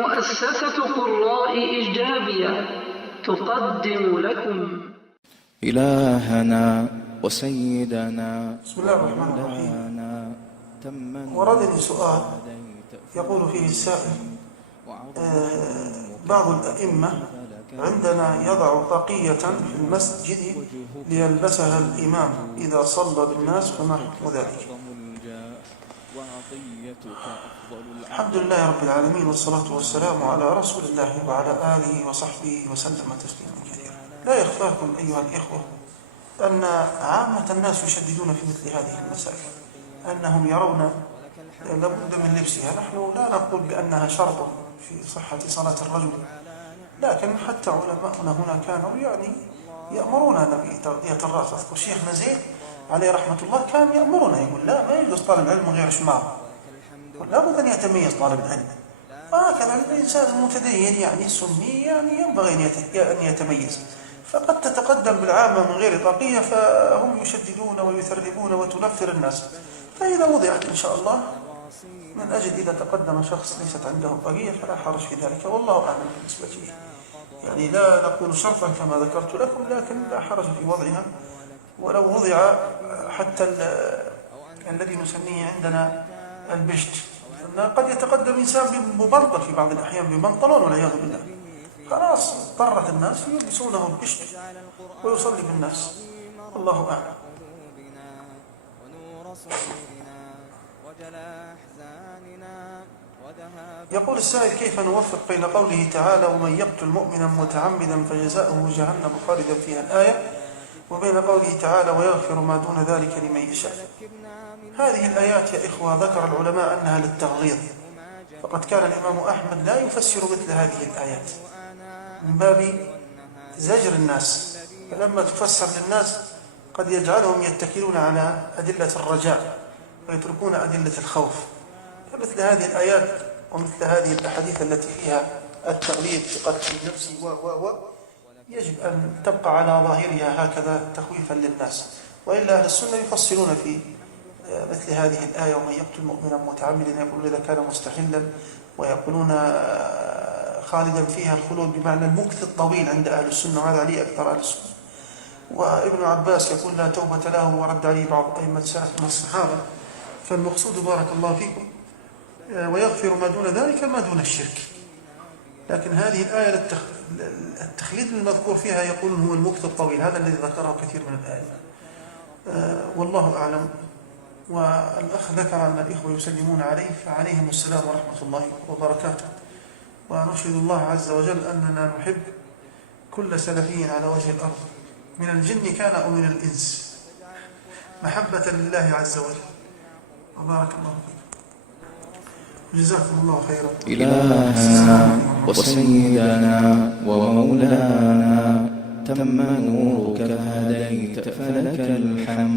مؤسسة قراء إيجابية تقدم لكم إلهنا وسيدنا بسم الله الرحمن الرحيم. وردني سؤال يقول فيه السائل: بعض الأئمة عندنا يضع طاقية في المسجد ليلبسها الإمام إذا صلى بالناس، فما حكم ذلك؟ الحمد لله رب العالمين، والصلاة والسلام على رسول الله وعلى آله وصحبه وسلم تسليما كثيرا. لا يخفاكم أيها الإخوة أن عامة الناس يشددون في مثل هذه المسائل، أنهم يرون لابد من لبسها. نحن لا نقول بأنها شرط في صحة صلاة الرجل، لكن حتى علماؤنا هنا كانوا يأمروننا بتغطية الرأس. أذكر شيخنا زيد عليه رحمة الله كان يأمرنا، يقول لا، ما يجوز طالب العلم غير شماغ، لا بد أن يتميز طالب العلم. هكذا الإنسان المتدين السني ينبغي أن يتميز. فقد تتقدم بالعامة من غير طاقية، فهم يشددون ويثربون وتنفر الناس. فإذا وضعت إن شاء الله من أجل إذا تقدم شخص ليست عنده طاقية فلا حرج في ذلك، والله أعلم بالنسبة لي. لا نقول شرطا كما ذكرت لكم، لكن لا حرج في وضعها. ولو وضع حتى الذي نسميه عندنا البشت، قد يتقدم إنسان ببنطل في بعض الأحيان، ببنطلون والعياذ بالله، خلاص اضطرت الناس يلبسونه البشت ويصلي بالناس، الله أعلم. يقول السائل: كيف نوفق بين قوله تعالى ومن يقتل مؤمنا متعمدا فجزاؤه جهنم خالدا فيها الآية، وبين قوله تعالى ويغفر ما دون ذلك لمن يشاء؟ هذه الآيات يا إخوة ذكر العلماء أنها للتغليظ، فقد كان الإمام أحمد لا يفسر مثل هذه الآيات من باب زجر الناس، فلما تفسر للناس قد يجعلهم يتكلون على أدلة الرجاء ويتركون أدلة الخوف. فمثل هذه الآيات ومثل هذه الأحاديث التي فيها التغليظ في قتل النفس يجب أن تبقى على ظاهرها هكذا تخويفا للناس، وإلا أهل السنة يفصلون في مثل هذه الآية ومن يقتل مؤمنا متعمدا، يقولون إذا كان مستحلا، ويقولون خالدا فيها الخلود بمعنى المكث الطويل عند أهل السنة، وهذا عليه أكثر أهل السنة. وابن عباس يقول لا توبة له، ورد عليه بعض أئمة سلف من الصحابة. فالمقصود بارك الله فيكم ويغفر ما دون ذلك ما دون الشرك. لكن هذه الآية التخليد المذكور فيها يقول هو المكث الطويل، هذا الذي ذكره كثير من الآية، والله أعلم. والأخ ذكر أن الإخوة يسلمون عليه، فعليهم السلام ورحمة الله وبركاته. ونشهد الله عز وجل أننا نحب كل سلفي على وجه الأرض من الجن كان أو من الإنس، محبة لله عز وجل. وبارك الله فيكم، جزاكم الله خيرا. إلهنا وسيدنا ومولانا تم نورك فهديت فلك الحمد.